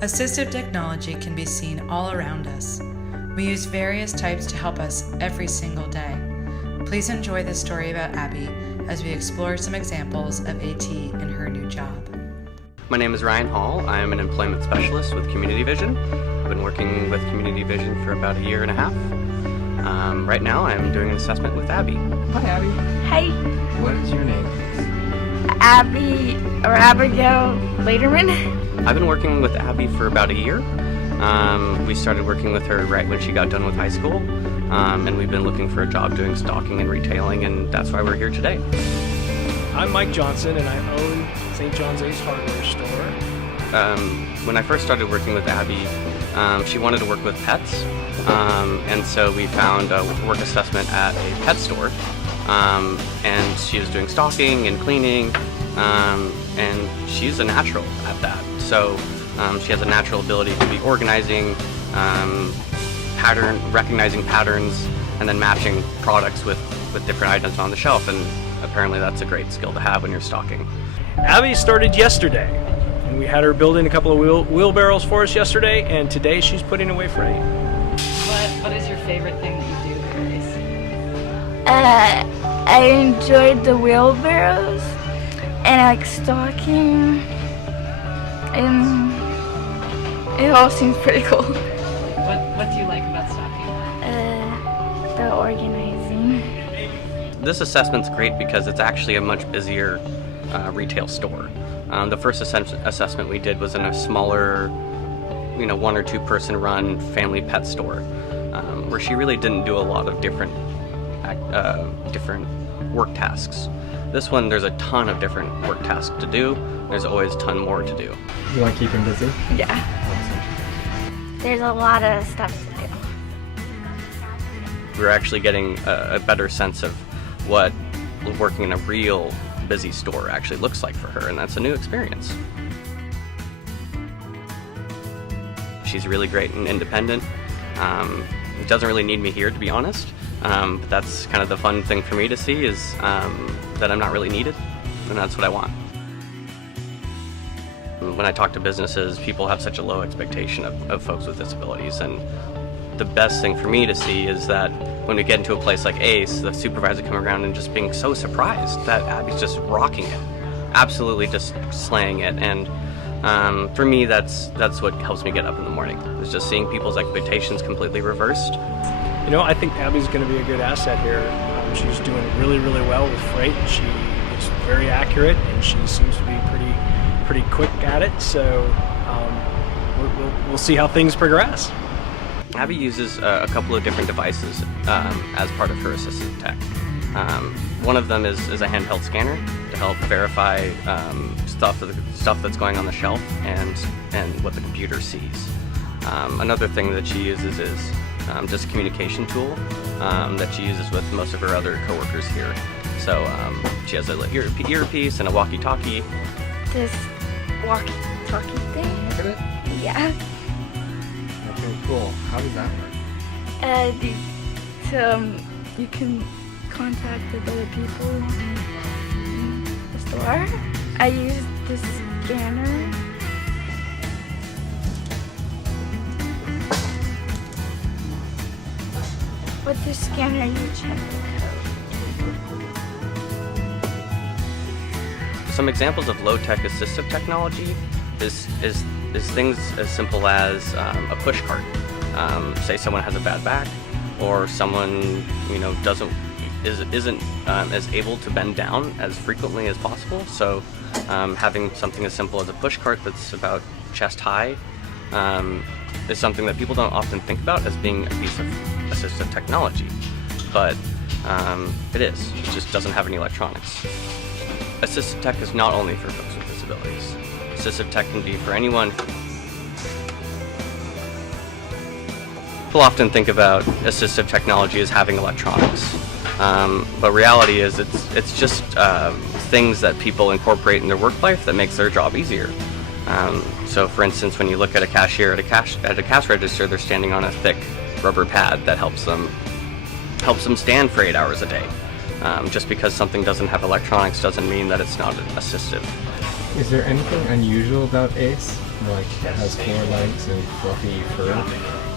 Assistive technology can be seen all around us. We use various types to help us every single day. Please enjoy this story about Abby as we explore some examples of AT in her new job. My name is Ryan Hall. I am an employment specialist with Community Vision. I've been working with Community Vision for about a year and a half. Right now I'm doing an assessment with Abby. Hi, Abby. Hey, What is your name? Abby or Abigail Lederman. I've been working with Abby for about a year. We started working with her right when she got done with high school, and we've been looking for a job doing stocking and retailing, and that's why we're here today. I'm Mike Johnson, and I own St. John's Ace Hardware Store. When I first started working with Abby, she wanted to work with pets, and so we found a work assessment at a pet store, and she was doing stocking and cleaning, and she's a natural at that. So she has a natural ability to be organizing, recognizing patterns, and then matching products with different items on the shelf, and apparently that's a great skill to have when you're stocking. Abby started yesterday, and we had her building a couple of wheelbarrows for us yesterday, and today she's putting away freight. What is your favorite thing that you do here, Grace? I enjoyed the wheelbarrows, and I like stocking, and it all seems pretty cool. What do you like about stocking? The organizing. This assessment's great because it's actually a much busier retail store. The first assessment we did was in a smaller, 1 or 2 person run family pet store, where she really didn't do a lot of different work tasks. This one, there's a ton of different work tasks to do. There's always a ton more to do. You like keeping busy? Yeah. There's a lot of stuff to do. We're actually getting a better sense of what working in a real busy store actually looks like for her, and that's a new experience. She's really great and independent. It doesn't really need me here, to be honest, but that's kind of the fun thing for me to see, is that I'm not really needed, and that's what I want. When I talk to businesses, people have such a low expectation of folks with disabilities, and the best thing for me to see is that when we get into a place like Ace, the supervisor coming around and just being so surprised that Abby's just rocking it, absolutely just slaying it. And for me, that's what helps me get up in the morning, is just seeing people's expectations completely reversed. I think Abby's going to be a good asset here. She's doing really, really well with freight. She is very accurate, and she seems to be pretty quick at it. So we'll see how things progress. Abby uses a couple of different devices as part of her assistive tech. One of them is a handheld scanner to help verify stuff that's going on the shelf and what the computer sees. Another thing that she uses is just a communication tool that she uses with most of her other coworkers here. So she has an earpiece and a walkie-talkie. This walkie-talkie thing. Look at it. Yeah. Okay, cool. How does that work? You can contact with other people in the store. I use this scanner. With the scanner, you check the code. Some examples of low-tech assistive technology is things as simple as a push cart. Say someone has a bad back, or someone isn't as able to bend down as frequently as possible. So having something as simple as a push cart that's about chest high is something that people don't often think about as being a piece of assistive technology, but it is. It just doesn't have any electronics. Assistive tech is not only for folks with disabilities. Assistive tech can be for anyone. People often think about assistive technology as having electronics, but reality is it's just things that people incorporate in their work life that makes their job easier. So, for instance, when you look at a cashier at a cash register, they're standing on a thick rubber pad that helps them stand for 8 hours a day. Just because something doesn't have electronics doesn't mean that it's not assistive. Is there anything unusual about ACE? Like, has 4 legs and fluffy fur.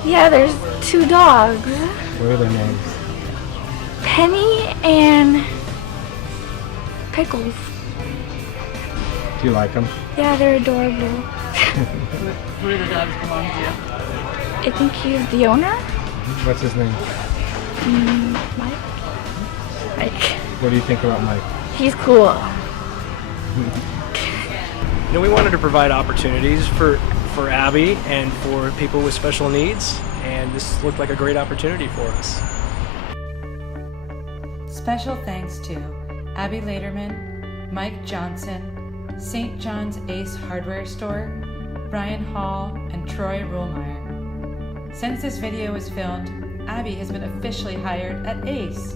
Yeah, there's 2 dogs. What are their names? Penny and Pickles. Do you like them? Yeah, they're adorable. Who do the dogs belong to? I think he's the owner. What's his name? Mike. Mike. What do you think about Mike? He's cool. You know, we wanted to provide opportunities for Abby and for people with special needs, and this looked like a great opportunity for us. Special thanks to Abby Laderman, Mike Johnson, St. John's Ace Hardware Store, Brian Hall, and Troy Ruhlmeyer. Since this video was filmed, Abby has been officially hired at Ace.